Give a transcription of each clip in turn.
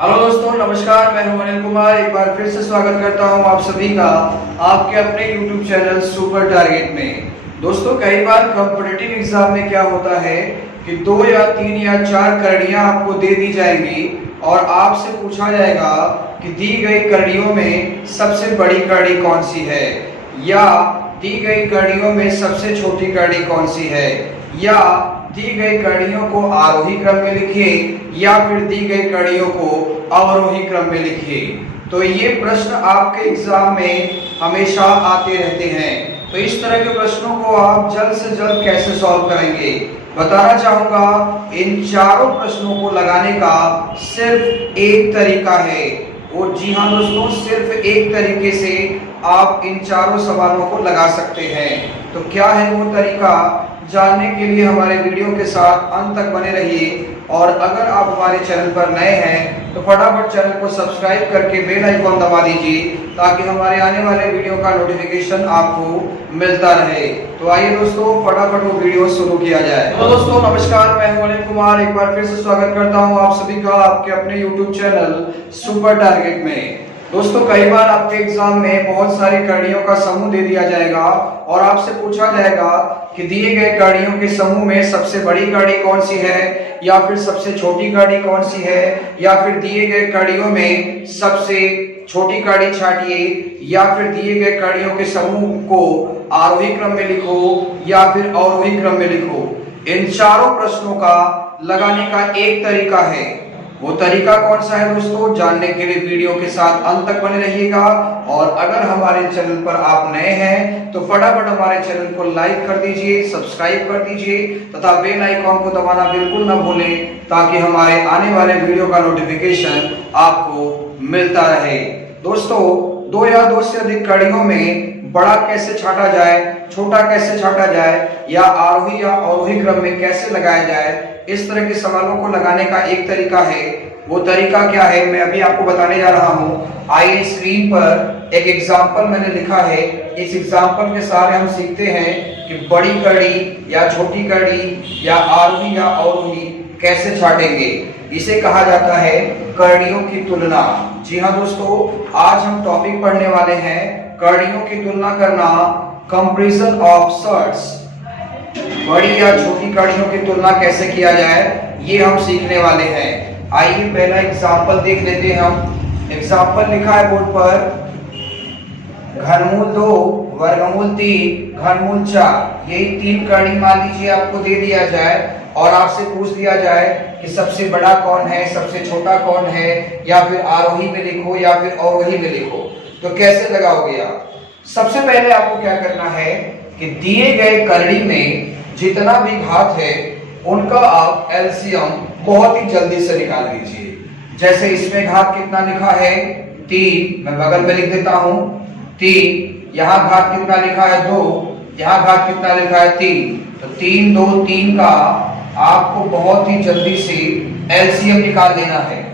Hello दोस्तों, नमस्कार। मैं हूं अनिल कुमार। एक बार फिर से स्वागत करता हूं आप सभी का आपके अपने YouTube चैनल सुपर टारगेट में। दोस्तों, कई बार कॉम्पिटिटिव एग्जाम में क्या होता है कि 2 या 3 या 4 करणियां आपको दे दी जाएंगी और आपसे पूछा जाएगा कि दी गई करणियों में सबसे बड़ी कड़ी कौन सी है, या दी गई कड़ियों में सबसे छोटी कड़ी कौन सी है, या दी गई कड़ियों को आरोही क्रम में लिखिए या फिर दी गई कड़ियों को अवरोही क्रम में लिखिए। तो ये प्रश्न आपके एग्जाम में हमेशा आते रहते हैं। तो इस तरह के प्रश्नों को आप जल्द से जल्द कैसे सॉल्व करेंगे, बताना चाहूंगा। इन चारों प्रश्नों को लगाने का सिर्फ एक तरीका है। और जी हाँ दोस्तों, सिर्फ एक तरीके से आप इन चारों सवालों को लगा सकते हैं। तो क्या है वो तरीका, जानने के लिए हमारे वीडियो के साथ अंत तक बने रहिए। और अगर आप हमारे चैनल पर नए हैं तो फटाफट चैनल को सब्सक्राइब करके बेल आइकॉन दबा दीजिए, ताकि हमारे आने वाले वीडियो का नोटिफिकेशन आपको मिलता रहे। तो आइए दोस्तों, फटाफट वो वीडियो शुरू किया जाए। तो दोस्तों नमस्कार, मैं हूं अनिल कुमार। एक बार फिर से स्वागत करता हूं आप सभी का आपके अपने YouTube चैनल सुपर टारगेट में। दोस्तों, कई बार आपके एग्जाम में बहुत सारी कड़ियों का समूह दे दिया जाएगा और आपसे पूछा जाएगा कि दिए गए कड़ियों के समूह में सबसे बड़ी कड़ी कौन सी है, या फिर सबसे छोटी कड़ी कौन सी है, या फिर दिए गए कड़ियों में सबसे छोटी कड़ी छांटिए, या फिर दिए गए कड़ियों के समूह को आरोही क्रम में लिखो या फिर अवरोही क्रम में लिखो। इन चारों प्रश्नों का लगाने का एक तरीका है। वो तरीका कौन सा है दोस्तों, जानने के लिए वीडियो के साथ अंत तक बने रहिएगा। और अगर हमारे चैनल पर आप नए हैं तो फटाफट हमारे चैनल को लाइक कर दीजिए, सब्सक्राइब कर दीजिए तथा बेल आइकॉन को दबाना बिल्कुल ना भूलें, ताकि हमारे आने वाले वीडियो का नोटिफिकेशन आपको मिलता रहे। दोस्तों, 2 या 2 से अधिक कड़ियों में बड़ा कैसे छांटा जाए, छोटा कैसे छांटा जाए, या आरोही या अवरोही क्रम में कैसे लगाया जाए, इस तरह के सवालों को लगाने का एक तरीका है। वो तरीका क्या है, मैं अभी आपको बताने जा रहा हूँ। आइए, स्क्रीन पर एक एग्जाम्पल मैंने लिखा है। इस एग्जाम्पल के सारे हम सीखते हैं कि बड़ी कड़ी या छोटी कड़ी या आरोही या अवरोही कैसे छांटेंगे। इसे कहा जाता है कड़ियों की तुलना। जी हाँ दोस्तों, आज हम टॉपिक पढ़ने वाले हैं कड़ियों की तुलना करना, कंपैरिजन ऑफ शर्ट्स। बड़ी या छोटी कड़ियों की तुलना कैसे किया जाए, ये हम सीखने वाले हैं। आइए पहला एग्जाम्पल देख लेते हैं हम। एग्जाम्पल लिखा है बोर्ड पर, घनमूल 2 वर्गमूल 3 घनमूल 4। यही 3 कड़ी मान लीजिए आपको दे दिया जाए और आपसे पूछ दिया जाए कि सबसे बड़ा कौन है, सबसे छोटा कौन है, या फिर आरोही में लिखो या फिर अवरोही में लिखो। तो कैसे लगाओगे आप? सबसे पहले आपको क्या करना है कि दिए गए कड़ी में जितना भी घात है उनका आप एलसीएम बहुत ही जल्दी से निकाल लीजिए। जैसे इसमें घात कितना लिखा है 3, मैं बगल में लिख देता हूं 3। यहाँ घात कितना लिखा है 2, यहाँ घात कितना लिखा है 3। तो 3 2 3 का आपको बहुत ही जल्दी से एलसीएम निकाल लेना है।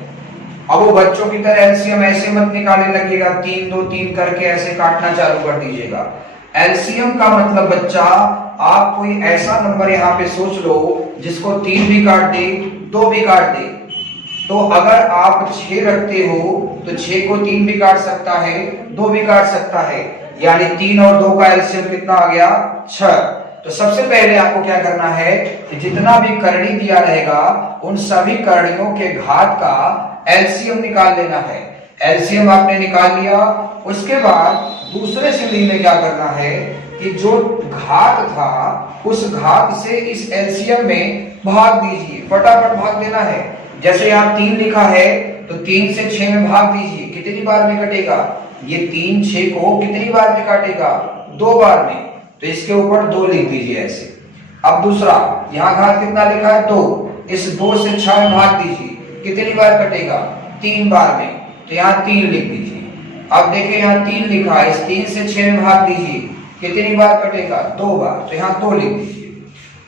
अब वो बच्चों की तरह एलसीएम ऐसे मत निकालने लगेगा, 3 2 3 करके ऐसे काटना चालू कर दीजिएगा। एलसीएम का मतलब बच्चा, आप कोई ऐसा नंबर यहाँ पे सोच लो जिसको 3 भी काट दे, 2 भी काट दे। तो अगर आप 6 रखते हो तो 6 को 3 भी काट सकता है, 2 भी काट सकता है, यानी 3 और 2 का एलसीएम कितना आ गया 6। तो सबसे पहले आपको क्या करना है कि जितना भी करड़ी दिया रहेगा उन सभी कड़ियों के घात का एलसीएम निकाल लेना है। एलसीएम आपने निकाल लिया, उसके बाद दूसरे सीढ़ी में क्या करना है कि जो घात था उस घात से इस एलसीएम में भाग दीजिए, फटाफट भाग देना है। जैसे यहाँ 3 लिखा है तो 3 से 6 में भाग दीजिए, कितनी बार में कटेगा ये 3 6 को कितनी बार में काटेगा 2 बार में। तो इसके ऊपर 2 लिख दीजिए ऐसे। अब दूसरा, यहाँ घात कितना लिखा है 2, इस 2 से 6 में भाग दीजिए, कितनी बार कटेगा 3 बार में। तो यहाँ 3 लिख दीजिए। अब देखिए यहाँ 3 लिखा है, इस 3 से 6 में भाग दीजिए, कितनी बार कटेगा 2 बार। तो यहाँ 2 लिख दीजिए।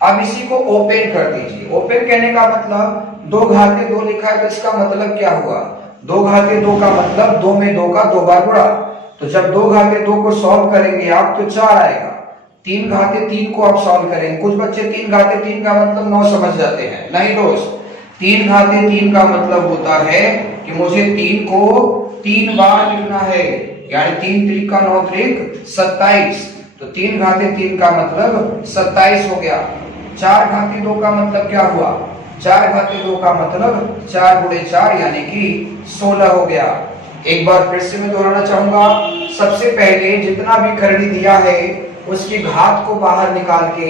अब इसी को ओपन कर दीजिए। ओपन कहने का मतलब 2 घाते 2 लिखा है तो इसका मतलब क्या हुआ, 2 घाते 2 का मतलब 2 में 2 का 2 बार गुणा। तो जब 2 घाते 2 को सॉल्व करेंगे आप तो 4 आएगा। 3 घाते 3 को आप सॉल्व करेंगे, कुछ बच्चे 3 घाते 3 का मतलब 9 समझ जाते हैं। नहीं दोस्त, 3 घाते 3 का मतलब होता है कि मुझे 3 को 3 बार लिखना है, यानी 3 त्रिक का 9 त्रिक 27, तो 3 घाते 3 का मतलब 27 हो गया। 4 घाते 2 का मतलब क्या हुआ? 4 घाते 2 का मतलब 4 गुणे 4 यानी कि 16 हो गया। एक बार फिर से मैं दोहराना चाहूंगा, सबसे पहले जितना भी करड़ी दिया है उसकी घात को बाहर निकाल के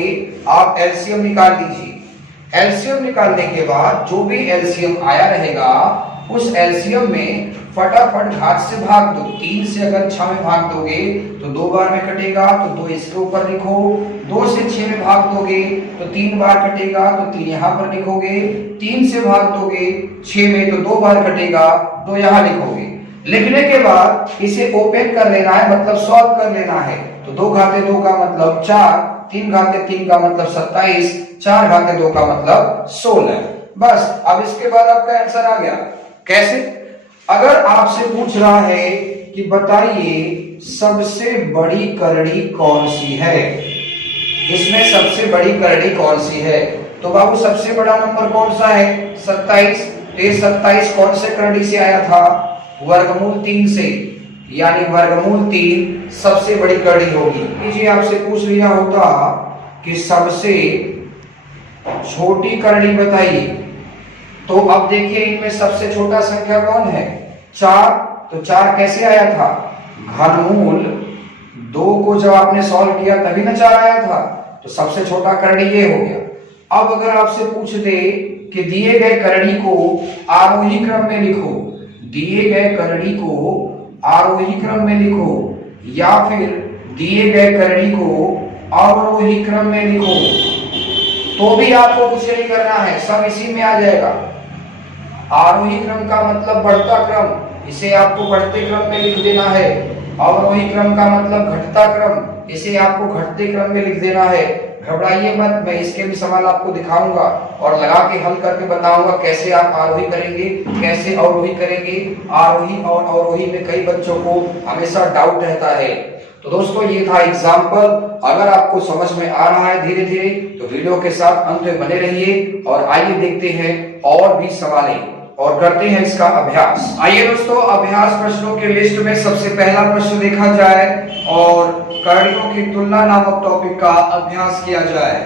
आप एलसीएम निकाल दीजिए। एलसीएम निकालने के बाद जो भी एलसीएम आया रहेगा उस एलसीएम में फटाफट घात से भाग दो। 3 से अगर 6 में भाग दोगे तो 2 बार में कटेगा, तो 2 इसके ऊपर लिखो। 2 से 6 में भाग दोगे तो 3 बार कटेगा, तो 3 यहाँ पर लिखोगे। 3 से भाग दोगे 6 में तो 2 बार कटेगा, 2 यहाँ लिखोगे। लिखने के बाद इसे ओपन कर लेना है, मतलब सॉल्व कर लेना है। तो 2 घाते 2 का मतलब 4, 3 घाते 3 का मतलब 27, 4 घाते 2 का मतलब 16। बस अब इसके बाद आपका आंसर आ गया। कैसे? अगर आपसे पूछ रहा है कि बताइए सबसे बड़ी करड़ी कौन सी है, इसमें सबसे बड़ी करड़ी कौन सी है, तो बाबू सबसे बड़ा नंबर कौन सा है? 27। तो ये 27 कौन से करड़ी से आया था? वर्गमूल 3 से, यानी वर्गमूल 3 सबसे बड़ी करड़ी होगी। जी आपसे पूछ लिया होता कि सबसे छोटी करड़ी बताइए, तो अब देखिए इनमें सबसे छोटा संख्या कौन है? 4। तो 4 कैसे आया था? घनमूल 2 को जब आपने सॉल्व किया तभी ना 4 आया था, तो सबसे छोटा करड़ी ये हो गया। अब अगर आपसे पूछ दे कि दिए गए करड़ी को आरोही क्रम में लिखो, दिए गए करड़ी को आरोही क्रम में लिखो, या फिर दिए गए करड़ी को अवरोही क्रम में लिखो, तो भी आपको कुछ नहीं करना है, सब इसी में आ जाएगा। आरोही क्रम का मतलब बढ़ता क्रम, इसे आपको बढ़ते क्रम में लिख देना है। अवरोही क्रम का मतलब घटता क्रम, इसे आपको घटते क्रम में लिख देना है। घबराइए मत, मैं इसके भी सवाल आपको दिखाऊंगा और लगा के हल करके बताऊंगा कैसे आप आरोही करेंगे, कैसे अवरोही करेंगे। आरोही और अवरोही में कई बच्चों को हमेशा डाउट रहता है। तो दोस्तों ये था एग्जाम्पल। अगर आपको समझ में आ रहा है धीरे धीरे तो वीडियो के साथ अंत में बने रहिए और आइए देखते हैं और भी सवालें और करते हैं इसका अभ्यास। आइए दोस्तों, अभ्यास प्रश्नों के लिस्ट में सबसे पहला प्रश्न देखा जाए और करड़ियों की तुलना नामक टॉपिक का अभ्यास किया जाए।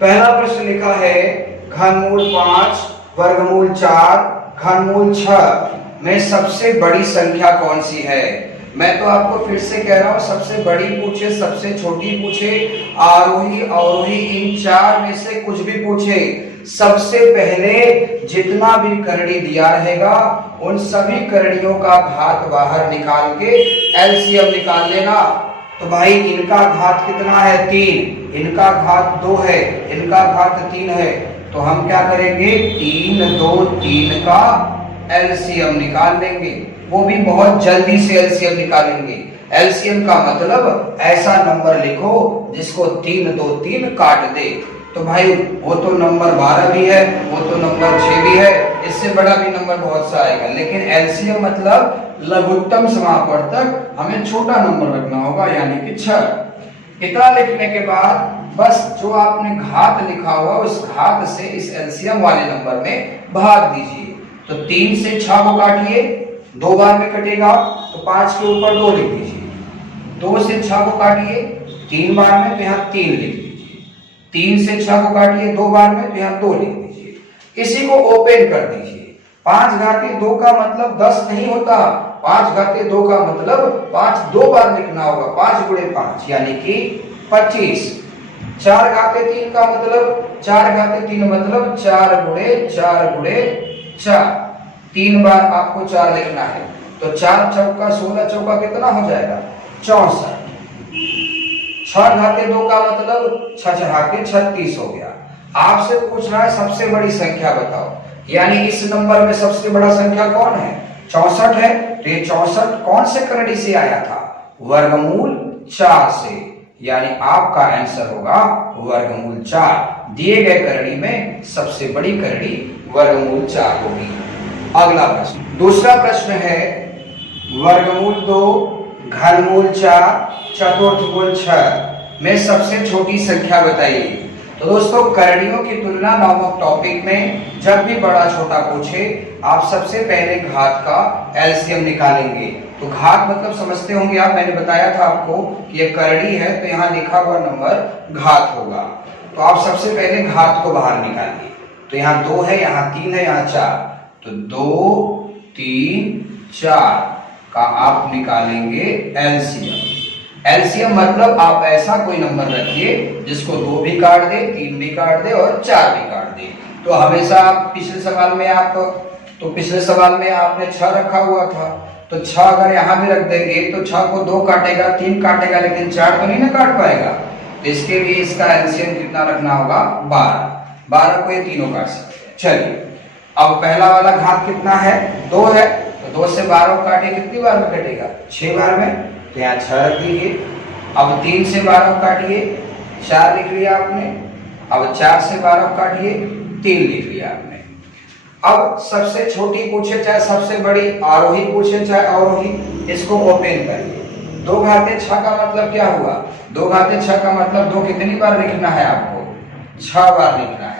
पहला प्रश्न लिखा है घनमूल 5 वर्गमूल 4 घनमूल 6 में सबसे बड़ी संख्या कौन सी है। मैं तो आपको फिर से कह रहा हूं, सबसे बड़ी पूछे सबसे छोटी पूछे आरोही अवरोही इन 4 में से कुछ भी पूछे, सबसे पहले जितना भी करड़ी दिया रहेगा उन सभी करड़ियों का घात बाहर निकाल के एलसीएम निकाल लेना। तो भाई इनका घात कितना है? 3, इनका घात 2 है, इनका घात 3 है, तो हम क्या करेंगे? 3 2 3 का एलसीएम निकाल लेंगे, वो भी बहुत जल्दी से एलसीएम निकालेंगे। एलसीएम का मतलब ऐसा नंबर लिखो जिसको 3 2 3 काट दे। तो भाई वो तो नंबर 12 भी है, वो तो नंबर 6 भी है, इससे बड़ा भी नंबर बहुत सा आएगा, लेकिन एलसीएम मतलब लघुत्तम समापवर्तक हमें छोटा नंबर रखना होगा, यानी कि 6। इतना लिखने के बाद बस जो आपने घात लिखा हुआ उस घात से इस एलसीएम वाले नंबर में भाग दीजिए। तो 3 से 6 को काटिए, 2 बार में कटेगा, तो 5 के ऊपर 2 लिख दीजिए। 2 से 6 को काटिए 3 बार में, तो यहाँ 3 लिख दीजिए। 3 से 6 को काटिए 2 बार में, तो यहाँ 2 लिख दीजिए। इसी को ओपन कर दीजिए। 5 घाते 2 का मतलब 10 नहीं होता, 5 घाते 2 का मतलब 5 2 बार लिखना होगा, 5 गुणे 5 यानी कि 25। 4 घाते 3 का मतलब 4 घाते 3 मतलब 4 गुणे 4, 3 बार आपको 4 लिखना है। तो 4 चौका 16 चौका कितना हो जाएगा? 64। 6 घाते 2 का मतलब 6 के 36 हो गया। आपसे पूछ रहा है सबसे बड़ी संख्या बताओ, यानी इस नंबर में सबसे बड़ा संख्या कौन है? 64 है। तो ये 64 कौन से करड़ी से आया था? वर्गमूल 4 से, यानी आपका आंसर होगा वर्गमूल 4। दिए गए करड़ी में सबसे बड़ी करड़ी वर्गमूल 4 होगी। अगला प्रश्न, दूसरा प्रश्न है वर्गमूल 2 घनमूल 4 चतुर्थमूल 6 में सबसे छोटी संख्या बताइए। तो दोस्तों करड़ियों की तुलना नामक टॉपिक में जब भी बड़ा छोटा पूछे आप सबसे पहले घात का एलसीएम निकालेंगे। तो घात मतलब समझते होंगे आप, मैंने बताया था आपको कि ये करड़ी है तो यहाँ लिखा हुआ नंबर घात होगा। तो आप सबसे पहले घात को बाहर निकालिए। तो यहाँ 2 है, यहाँ 3 है, यहाँ 4, तो 2 3 4 का आप निकालेंगे एलसीएम। एलसीएम मतलब आप ऐसा कोई नंबर रखिए जिसको 2 भी काट दे, 3 भी काट दे और 4 भी काट दे। तो हमेशा पिछले सवाल में आपने 6 रखा हुआ था, तो 6 अगर यहाँ भी रख देंगे तो 6 को 2 काटेगा, 3 काटेगा, लेकिन 4 तो नहीं ना काट पाएगा। तो इसके लिए इसका एलसीएम कितना रखना होगा? 12। 12 को ये तीनों काट सकते हैं। चलिए अब पहला वाला घात कितना है? 2 है, तो 2 से 12 काटे कितनी बार में कटेगा? 6 बार में। तो यहाँ 6 रख दीजिए। अब 3 से 12 काटिए, 4 लिख लिया आपने। अब 4 से 12 काटिए, 3 लिख लिया आपने। अब सबसे छोटी पूछे चाहे सबसे बड़ी, आरोही पूछे चाहे अवरोही, इसको ओपन करिए। 2 घाते 6 का मतलब क्या हुआ? 2 घाते 6 का मतलब 2 कितनी बार लिखना है आपको? 6 बार लिखना है।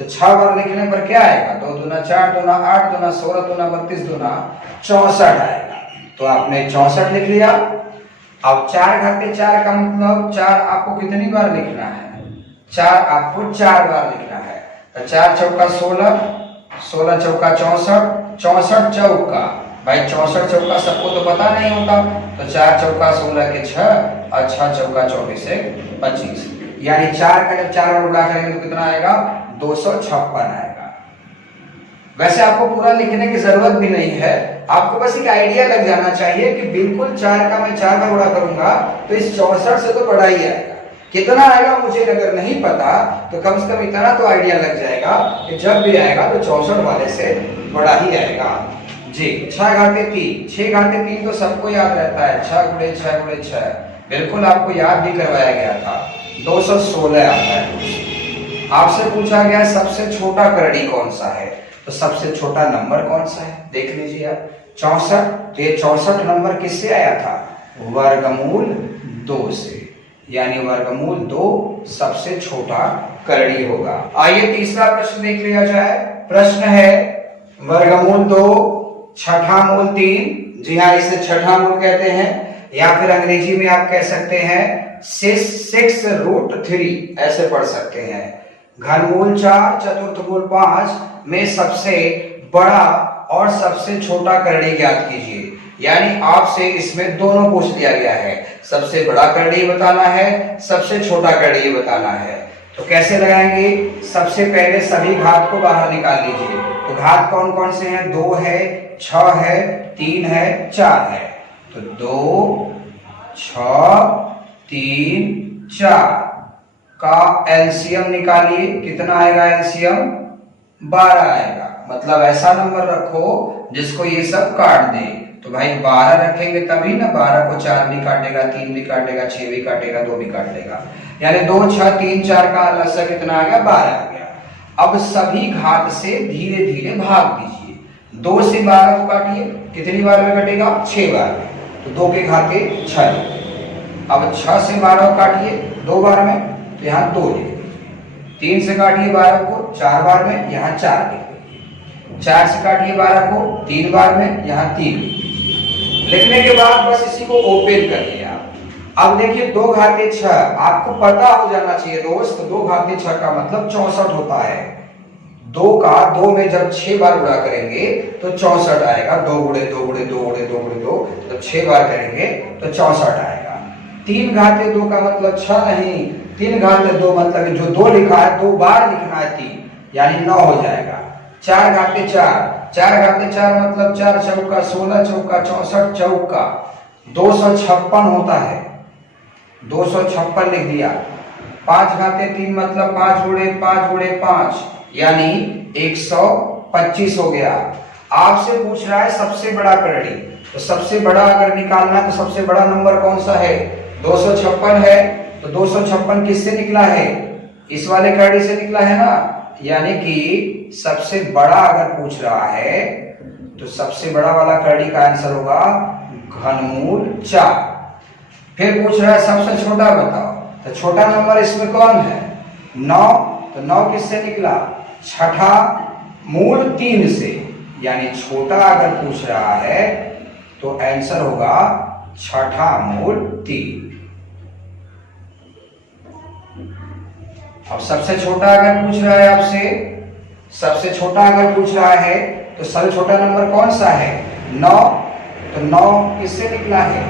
तो 6 बार लिखने पर क्या आएगा? 2 दूना 4, दूना 8, दूना 16, दूना 32, दूना 64 आएगा। तो आपने 64 लिख लिया। अब 4 घाते 4 का मतलब 4 आपको कितनी बार लिखना है? 4 आपको 4 बार लिखना है। तो 4 चौका 16, 16 चौका 64, 64 चौका, भाई 64 चौका सबको तो पता नहीं होता। तो 4 चौका 16 के 6 और 6 चौका 24 से 25, यानी 4 का जब 4 बार गुणा करेंगे तो कितना आएगा? 256 आएगा। वैसे आपको पूरा लिखने की जरूरत भी नहीं है, आपको बस एक आइडिया लग जाना चाहिए कि बिल्कुल 4 का मैं 4 में गुणा करूंगा तो इस 64 से तो बड़ा ही आएगा। कितना आएगा मुझे अगर नहीं पता तो कम से कम इतना तो आइडिया लग जाएगा कि जब भी आएगा तो 64 वाले से बड़ा ही आएगा जी। 6 घाते 3, 6 घाते 3 तो सबको याद रहता है, 6 गुणे 6 गुणे 6, बिल्कुल आपको याद भी करवाया गया था। 216 आता है। आपसे पूछा गया सबसे छोटा करड़ी कौन सा है, तो सबसे छोटा नंबर कौन सा है? देख लीजिए आप, 64। तो ये 64 नंबर किससे आया था? वर्गमूल 2 से, यानी वर्गमूल 2 सबसे छोटा करड़ी होगा। आइए तीसरा प्रश्न देख लिया जाए। प्रश्न है वर्गमूल 2 छठा मूल 3, जी हाँ इसे छठा मूल कहते हैं, या फिर अंग्रेजी में आप कह सकते हैं 6√3 ऐसे पढ़ सकते हैं। घनमूल 4 चतुर्थ मूल 5 में सबसे बड़ा और सबसे छोटा करड़ी ज्ञात कीजिए। यानी आपसे इसमें दोनों पूछ लिया गया है, सबसे बड़ा करड़ी बताना है, सबसे छोटा करड़ी बताना है। तो कैसे लगाएंगे? सबसे पहले सभी घात को बाहर निकाल लीजिए। तो घात कौन कौन से हैं? 2 है, 6 है, 3 है, 4 है। तो 2 6 3 4 का एलसीएम निकालिए। कितना आएगा एलसीएम? 12 आएगा। मतलब ऐसा नंबर रखो जिसको ये सब काट दे। तो भाई 12 रखेंगे तभी ना, 12 को 4 भी काटेगा, 3 भी काटेगा, 6 भी काटेगा, 2 भी काट देगा, यानी 2 6 3 4 का लसा कितना आ गया? 12 आ गया। अब सभी घात से धीरे धीरे भाग दीजिए। 2 से 12 को काटिए, कितनी बार में कटेगा? 6 बार में। तो 2 के घाते 6। अब 6 से 12 काटिए 2 बार में, तो यहाँ 2 लिख दीजिए। 3 से काटिए 12 को 4 बार में, यहाँ 4 लिख दीजिए। 4 से काटिए 12 को 3 बार में, यहाँ 3 लिखने के बाद बस इसी को ओपन कर लिया। अब देखिए 2 घाते 6 आपको पता हो जाना चाहिए दोस्त, 2 घाते 6 का मतलब 64 होता है। 2 का 2 में जब 6 बार गुणा करेंगे तो 64 आएगा। 2 गुणे 2 गुणे 2 गुणे 2 गुणे 2, जब 6 बार करेंगे तो 64 आएगा। 3 घाते 2 का मतलब 6 नहीं, 3 घाते 2 मतलब जो 2 लिखा है 2 बार लिखना है 3, यानी 9 हो जाएगा। 4 घाते 4, 4 घाते 4 मतलब 4 चौका 16 चौका 64 चौका 256 होता है। 256 लिख दिया। 5 घाते 3 मतलब 5 गुणे 5 गुणे 5, यानी 125 हो गया। आपसे पूछ रहा है सबसे बड़ा करड़ी, तो सबसे बड़ा अगर निकालना तो सबसे बड़ा नंबर कौन सा है? 256 है। तो 256 किससे निकला है? इस वाले करड़ी से निकला है ना, यानी कि सबसे बड़ा अगर पूछ रहा है तो सबसे बड़ा वाला करड़ी का आंसर होगा घनमूल 4। फिर पूछ रहा है सबसे छोटा बताओ, तो छोटा नंबर इसमें कौन है? 9, तो 9 किससे निकला? छठा मूल 3 से, यानी छोटा अगर पूछ रहा है तो आंसर होगा छठा मूल 3। अब सबसे छोटा अगर पूछ रहा है आपसे, सबसे छोटा अगर पूछ रहा है तो सबसे छोटा नंबर कौन सा है? 9, तो 9 किससे निकला है?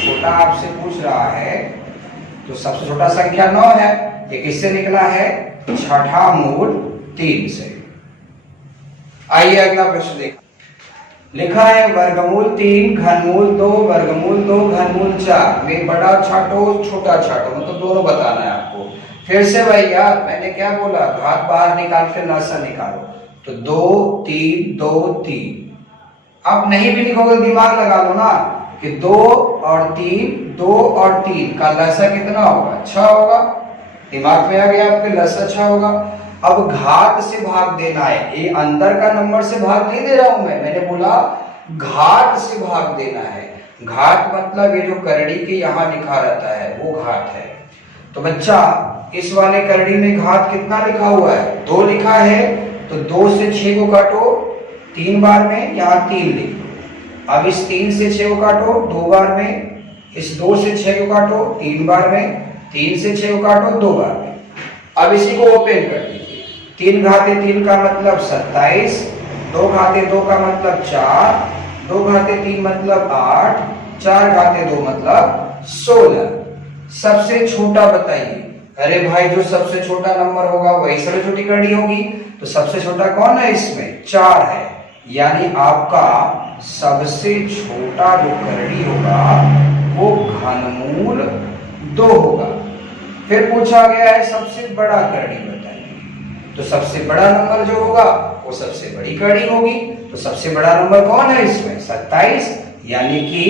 छोटा आपसे पूछ रहा है तो सबसे छोटा संख्या 9 है, ये किससे निकला है? छठा मूल 3 से। आइए अगला प्रश्न देखें। लिखा है वर्गमूल 3 घनमूल 2 वर्गमूल 2 घनमूल 4 में बड़ा छाटो छोटा छाटो, मतलब दोनों बताना है आपको। फिर से भैया मैंने क्या बोला? घात बाहर निकाल फिर लसा निकालो, तो 2 3 2 3। आप नहीं भी लिखोगे दिमाग लगा लो ना कि 2 और 3 का लसा कितना होगा? 6 होगा। दिमाग में आ गया आपके, लसा 6 होगा। अब घात से भाग देना है, ये अंदर का नंबर से भाग नहीं दे रहा हूं मैंने बोला घात से भाग देना है। घात मतलब ये जो करड़ी के यहाँ लिखा रहता है वो घात है। तो बच्चा इस वाले करड़ी में घात कितना लिखा हुआ है? 2 लिखा है, तो 2 से 6 को काटो 3 बार में, यहाँ 3 लिख दो। अब इस 3 से 6 को काटो 2 बार में, इस 2 से 6 को काटो 3 बार में, 3 से 6 को काटो 2 बार में। अब इसी को ओपन कर दीजिए। 3 घाते 3 का मतलब 27, 2 घाते 2 का मतलब 4, 2 घाते 3 मतलब 8, 4 घाते 2 मतलब 16। सबसे छोटा बताइए। अरे भाई जो सबसे छोटा नंबर होगा वही सबसे छोटी करड़ी होगी, तो सबसे छोटा कौन है इसमें? 4 है, यानी आपका सबसे छोटा जो करड़ी होगा वो घनमूल 2 होगा। फिर पूछा गया है सबसे बड़ा करड़ी बताइए, तो सबसे बड़ा नंबर जो होगा वो सबसे बड़ी करड़ी होगी। तो सबसे बड़ा नंबर कौन है इसमें? 27, यानी कि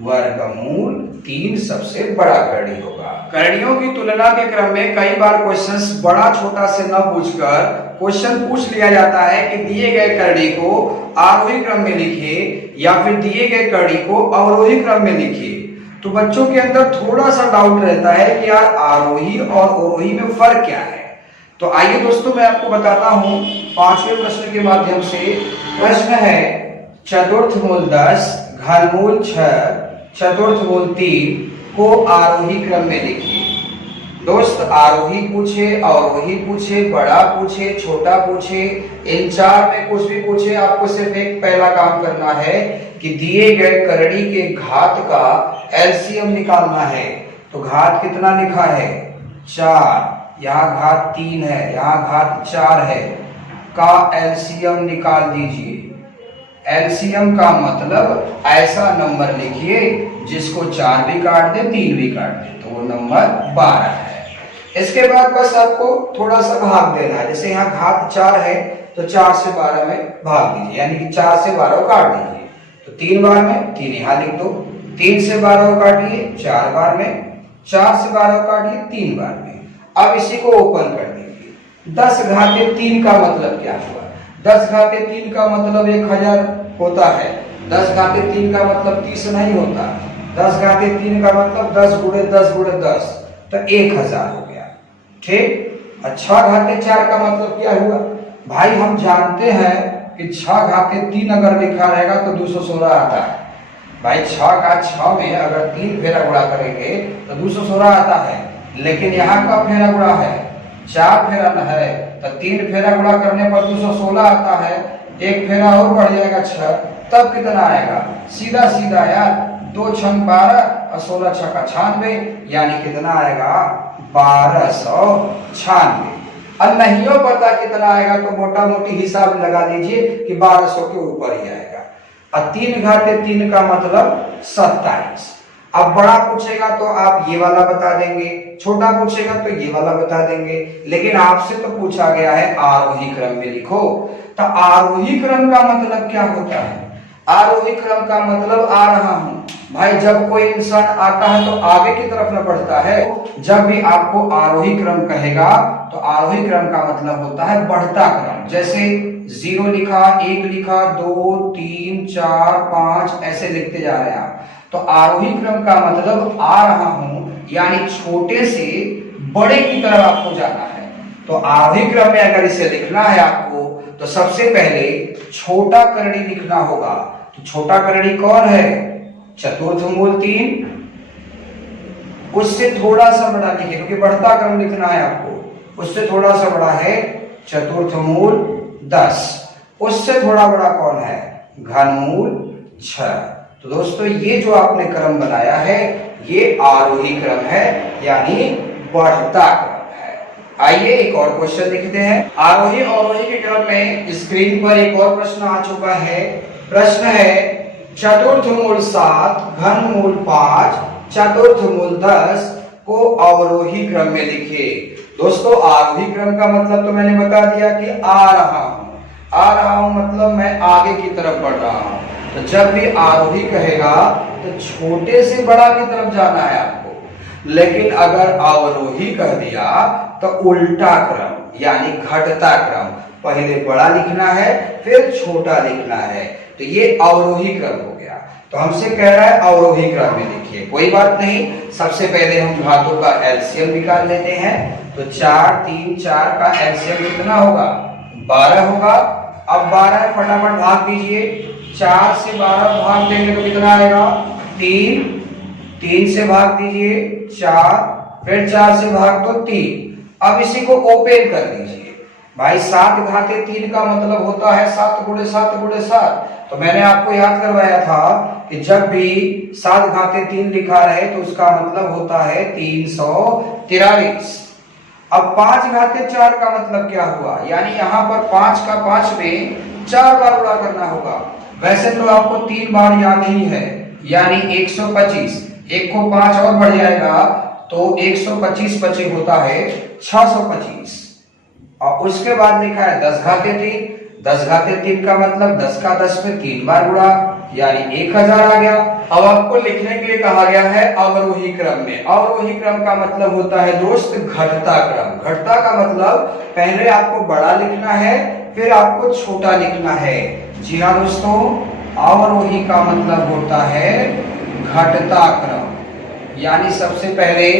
वर्गमूल 3 सबसे बड़ा करड़ी होगा। करड़ियों की तुलना के क्रम में कई बार क्वेश्चंस बड़ा छोटा से न पूछकर क्वेश्चन पूछ लिया जाता है कि दिए गए करड़ी को आरोही क्रम में लिखिए या फिर दिए गए करड़ी को अवरोही क्रम में लिखिए। तो बच्चों के अंदर थोड़ा सा डाउट रहता है कि यार आरोही और अवरोही में फर्क क्या है। तो आइए दोस्तों मैं आपको बताता हूं 5वें प्रश्न के माध्यम से। प्रश्न है चतुर्थ मूल 10 घनमूल 6 चतुर्थ मूल 3 को आरोही क्रम में लिखिए। दोस्त आरोही पूछे, अवरोही पूछे, बड़ा पूछे, छोटा पूछे, इन 4 में कुछ भी पूछे, आपको सिर्फ एक पहला काम करना है कि दिए गए करड़ी के घात का एलसीएम निकालना है। तो घात कितना लिखा है? 4, यहाँ घात 3 है, यहाँ घात 4 है, का एलसीएम निकाल दीजिए। एलसीएम का मतलब ऐसा नंबर लिखिए जिसको 4 भी काट दे 3 भी काट दे, तो वो नंबर 12 है। इसके बाद बस आपको थोड़ा सा भाग देना है। जैसे यहाँ घात 4 है तो 4 से 12 में भाग दीजिए, यानी कि 4 से 12 को काट दीजिए। तो 3 बार में 3 यहाँ लिख दो, 3 से 12 को काटिए 4 बार में, 4 से 12 को काटिए 3 बार में। अब इसी को ओपन कर दीजिए। 10 घाते 3 का मतलब क्या हुआ? 10 घाते 3 का मतलब 1000 होता है। 10 घाते 3 का मतलब 30 नहीं होता। 10 घाते 3 का मतलब 10 गुणे 10 गुणे 10, तो 1000 हो गया। ठीक। 6 घाते 4 का मतलब क्या हुआ? भाई हम जानते हैं कि 6 घाते 3 अगर लिखा रहेगा तो 216 आता है। भाई 6 का 6 में अगर 3 फेरा गुणा करेंगे तो 216 आता है, लेकिन यहाँ का फेरा गुणा है 4 फेरा न है, तो 3 फेरा गुणा करने पर 216 आता है। एक फेरा और बढ़ जाएगा 6, तब कितना आएगा? सीधा सीधा यार 2 छंग 12 और 16 छक्का 96, यानी कितना आएगा? 1296। अब नहीं पता कितना आएगा तो मोटा मोटी हिसाब लगा दीजिए कि 1200 के ऊपर ही आएगा। और 3 घाते 3 का मतलब 27। अब बड़ा पूछेगा तो आप ये वाला बता देंगे, छोटा पूछेगा तो ये वाला बता देंगे, लेकिन आपसे तो पूछा गया है आरोही क्रम में लिखो। तो आरोही क्रम का मतलब क्या होता है? आरोही क्रम का मतलब आ रहा हूं। भाई जब कोई इंसान आता है तो आगे की तरफ न बढ़ता है। जब भी आपको आरोही क्रम कहेगा तो आरोही क्रम का मतलब होता है बढ़ता क्रम। जैसे 0 लिखा, 1 लिखा, 2 3 4 5 ऐसे लिखते जा रहे हैं आप। तो आरोही क्रम का मतलब आ रहा हूं, यानी छोटे से बड़े की तरफ आपको जाना है। तो आरोही क्रम में अगर इसे लिखना है आपको तो सबसे पहले छोटा करणी लिखना होगा। तो छोटा करणी कौन है? चतुर्थ मूल 3, उससे थोड़ा सा बड़ा लिखिए क्योंकि बढ़ता क्रम लिखना है आपको। उससे थोड़ा सा बड़ा है चतुर्थ मूल 10, उससे थोड़ा बड़ा कौन है? घनमूल 6। तो दोस्तों ये जो आपने क्रम बनाया है ये आरोही क्रम है, यानी बढ़ता क्रम है। आइए एक और क्वेश्चन लिखते हैं। आरोही अवरोही के क्रम में स्क्रीन पर एक और प्रश्न आ चुका है। प्रश्न है चतुर्थ मूल 7 घनमूल 5 चतुर्थ मूल 10 को अवरोही क्रम में लिखिए। दोस्तों आरोही क्रम का मतलब तो मैंने बता दिया कि आ रहा हूं मतलब मैं आगे की तरफ बढ़ रहा हूं। तो जब भी आरोही कहेगा तो छोटे से बड़ा की तरफ जाना है आपको। लेकिन अगर अवरोही कह दिया तो उल्टा क्रम यानी घटता क्रम, पहले बड़ा लिखना है फिर छोटा लिखना है। तो ये अवरोही क्रम हो गया। तो हमसे कह रहा है अवरोही क्रम में लिखिए। कोई बात नहीं, सबसे पहले हम घातों का एलसीएम निकाल लेते हैं। तो 4 3 4 का एलसीएम कितना होगा? 12 होगा। अब 12 फटाफट भाग दीजिए। 4 से 12 भाग देंगे तो कितना आएगा? 3। 3 से भाग दीजिए 4, फिर 4 से भाग दो 3। अब इसी को ओपन कर दीजिए भाई। 7 घाते 3 का मतलब होता है 7 गुणे 7 गुणे 7। तो मैंने आपको याद करवाया था कि जब भी 7 घाते 3 लिखा रहे तो उसका मतलब होता है 343। अब 5 घाते 4 का मतलब क्या हुआ? यानी यहाँ पर 5 का 5 में 4 बार गुणा करना होगा। वैसे तो आपको 3 बार याद ही है, यानी 125। एक को 5 और बढ़ जाएगा तो 125 25 होता है 625। और उसके बाद लिखा है 10 घाते 3। 10 घाते 3 का मतलब 10 का 10 में 3 बार गुणा, यानी 1000 आ गया। अब आपको लिखने के लिए कहा गया है अवरोही क्रम में। अवरोही क्रम का मतलब होता है दोस्त घटता क्रम। घटता का मतलब पहले आपको बड़ा लिखना है फिर आपको छोटा लिखना है। जी हाँ दोस्तों, अवरोही का मतलब होता है घटता क्रम, यानी सबसे पहले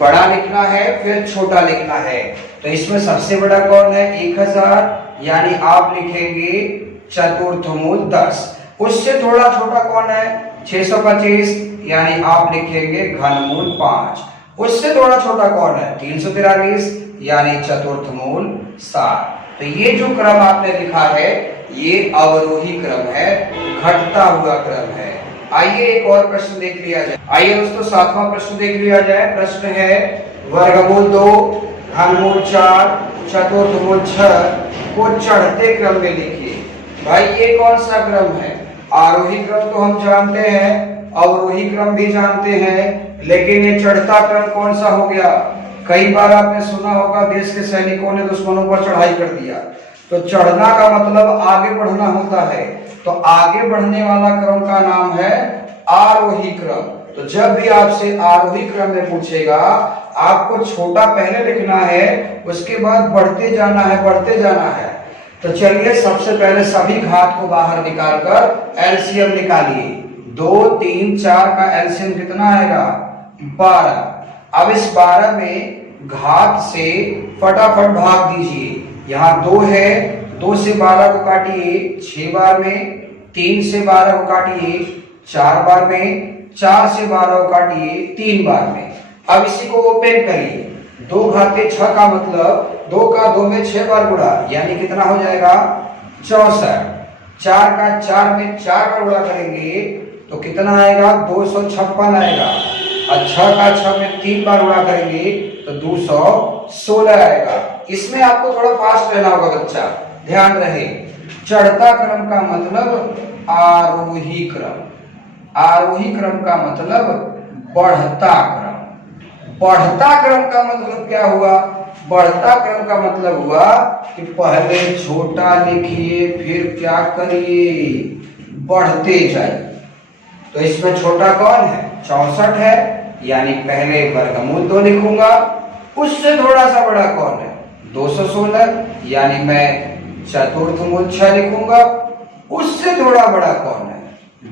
बड़ा लिखना है फिर छोटा लिखना है। तो इसमें सबसे बड़ा कौन है? 1000, यानी आप लिखेंगे चतुर्थ मूल 10। उससे थोड़ा छोटा कौन है? 625, यानी आप लिखेंगे घनमूल 5। उससे थोड़ा छोटा कौन है? 343, यानी चतुर्थ मूल 7। तो ये जो क्रम आपने लिखा है ये अवरोही क्रम है, घटता हुआ क्रम है। आइए एक और प्रश्न देख लिया जाए। आइए दोस्तों 7वां प्रश्न देख लिया जाए। प्रश्न है वर्गमूल 2 घनमूल 4 चतुर्थ मूल 6 को चढ़ते क्रम में लिखिए। भाई ये कौन सा क्रम है? आरोही क्रम तो हम जानते हैं, अवरोही क्रम भी जानते हैं, लेकिन ये चढ़ता क्रम कौन सा हो गया? कई बार आपने सुना होगा देश के सैनिकों ने दुश्मनों पर चढ़ाई कर दिया। तो चढ़ना का मतलब आगे बढ़ना होता है। तो आगे बढ़ने वाला क्रम का नाम है आरोही क्रम। तो जब भी आपसे आरोही क्रम में पूछेगा आपको छोटा पहले लिखना है, उसके बाद बढ़ते जाना है बढ़ते जाना है। तो चलिए सबसे पहले सभी घात को बाहर निकालकर एलसीएम निकालिए। 2 3 4 का एलसीएम कितना आएगा? 12। अब इस 12 में घात से फटाफट भाग दीजिए। यहाँ 2 है, 2 से 12 को काटिए 6 बार में, 3 से 12 को काटिए 4 बार में, 4 से 12 को काटिए 3 बार में। अब इसी को ओपन करिए। 2 घाते 6 का मतलब 2 का 2 में 6 बार गुणा, यानी कितना हो जाएगा? 64। 4 का 4 में 4 बार गुणा करेंगे तो कितना आएगा? 256 आएगा। और 6 का 6 में 3 बार गुणा करेंगे तो 216 आएगा। इसमें आपको थोड़ा फास्ट रहना होगा बच्चा, ध्यान रहे। चढ़ता क्रम का मतलब आरोही क्रम, आरोही क्रम का मतलब बढ़ता क्रम। बढ़ता क्रम का मतलब क्या हुआ? बढ़ता क्रम का मतलब हुआ कि पहले छोटा लिखिए फिर क्या करिए? बढ़ते जाइए। तो इसमें छोटा कौन है? 64 है, यानी पहले वर्गमूल 2 लिखूंगा। उससे थोड़ा सा बड़ा कौन है? 216, यानी मैं चतुर्थ मूल 6 लिखूंगा। उससे थोड़ा बड़ा कौन है?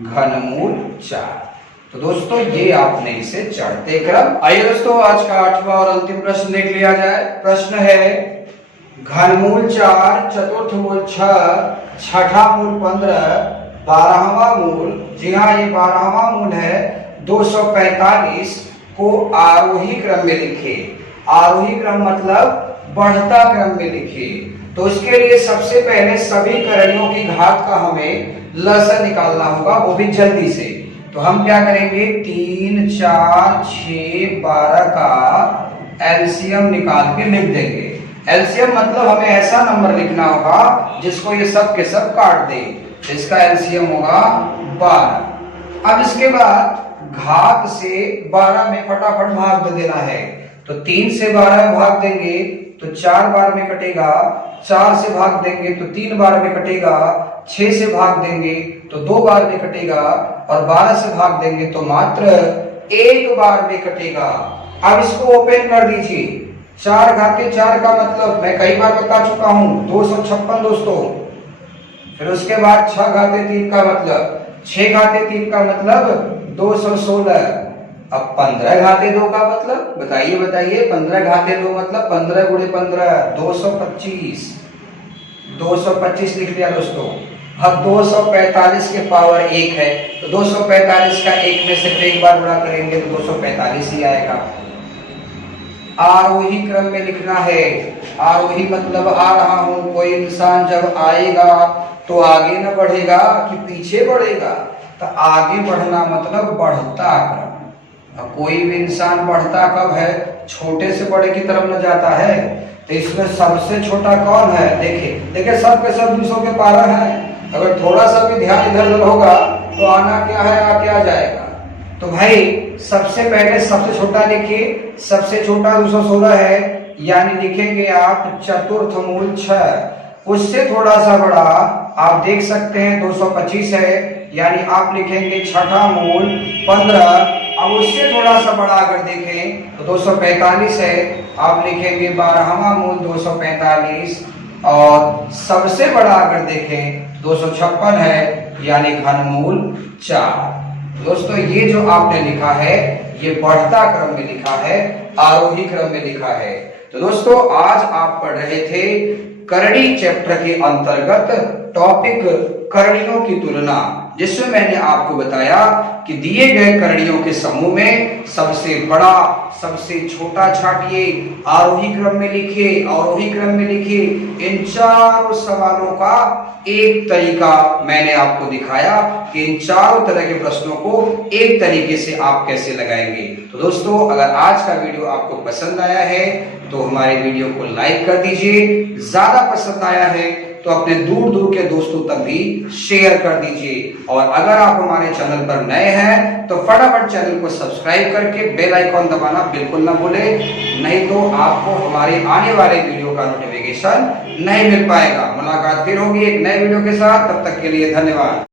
घनमूल 4। तो दोस्तों ये आपने इसे चढ़ते क्रम। आइए दोस्तों आज का 8वां और अंतिम प्रश्न देख लिया जाए। प्रश्न है घनमूल 4, चतुर्थ मूल 6, छठा मूल 15, 12वां मूल, जी हाँ ये 12वां मूल है 245 को आरोही क्रम में लिखे। आरोही क्रम मतलब बढ़ता क्रम में लिखे। तो उसके लिए सबसे पहले सभी करणियों की घात का हमें लसन निकालना होगा, वो भी जल्दी से। तो हम क्या करेंगे, 3, 4, 6, 12 का एलसीएम निकाल के लिख देंगे। एलसीएम मतलब हमें ऐसा नंबर लिखना होगा जिसको ये सब के सब काट दे। इसका एलसीएम होगा 12। अब इसके बाद घात से 12 में फटाफट भाग देना है। तो 3 से 12 में भाग देंगे तो 4 बार में कटेगा, 4 से भाग देंगे तो 3 बार में कटेगा, 6 से भाग देंगे तो 2 बार में कटेगा, और 12 से भाग देंगे तो मात्र 1 बार में कटेगा। अब इसको ओपन कर दीजिए। 4 घाते 4 का मतलब मैं कई बार बता चुका हूं 256 दोस्तों। फिर उसके बाद 6 घाते 3 का मतलब, 6 घाते 3 का मतलब 216। अब 15 घाते 2 का मतलब बताइए बताइए, 15 घाते 2 मतलब 15 गुणे 15 225। 225 लिख लिया दोस्तों। अब 245 के पावर 1 है तो 245 का 1 में सिर्फ एक बार गुणा करेंगे तो 245 ही आएगा। आरोही क्रम में लिखना है। आरोही मतलब आ रहा हूं। कोई इंसान जब आएगा तो आगे न बढ़ेगा कि पीछे बढ़ेगा, तो आगे बढ़ना मतलब बढ़ता क्रम। अब कोई भी इंसान बढ़ता कब है, छोटे से बड़े की तरफ न जाता है। तो इसमें सबसे छोटा कौन है, देखिए देखिए सब के सब 200 के पारा है। अगर थोड़ा सा भी ध्यान इधर उधर होगा तो आना क्या है, आगे आ जाएगा। तो भाई सबसे पहले सबसे छोटा लिखिए। सबसे छोटा 216 है, यानी लिखेंगे आप चतुर्थ मूल 6। उससे थोड़ा सा बड़ा आप देख सकते हैं 225 है, यानी आप लिखेंगे छठा मूल 15। अब उससे थोड़ा सा बड़ा अगर देखें तो 245 है, आप लिखेंगे 12वां मूल 245। और सबसे बड़ा अगर देखें 256 है, यानी घनमूल 4। दोस्तों ये जो आपने लिखा है ये बढ़ता क्रम में लिखा है, आरोही क्रम में लिखा है। तो दोस्तों आज आप पढ़ रहे थे करणी चैप्टर के अंतर्गत टॉपिक करणियों की तुलना, जिसमें मैंने आपको बताया कि दिए गए करणियों के समूह में सबसे बड़ा सबसे छोटा छाटिए, आरोही क्रम में लिखिए, अवरोही क्रम में लिखिए। इन चारों सवालों का एक तरीका मैंने आपको दिखाया कि इन चारों तरह के प्रश्नों को एक तरीके से आप कैसे लगाएंगे। तो दोस्तों अगर आज का वीडियो आपको पसंद आया है तो हमारे वीडियो को लाइक कर दीजिए। ज्यादा पसंद आया है तो अपने दूर दूर के दोस्तों तक भी शेयर कर दीजिए। और अगर आप हमारे चैनल पर नए हैं तो फटाफट चैनल को सब्सक्राइब करके बेल आइकॉन दबाना बिल्कुल ना भूलें, नहीं तो आपको हमारे आने वाले वीडियो का नोटिफिकेशन नहीं मिल पाएगा। मुलाकात फिर होगी एक नए वीडियो के साथ, तब तक के लिए धन्यवाद।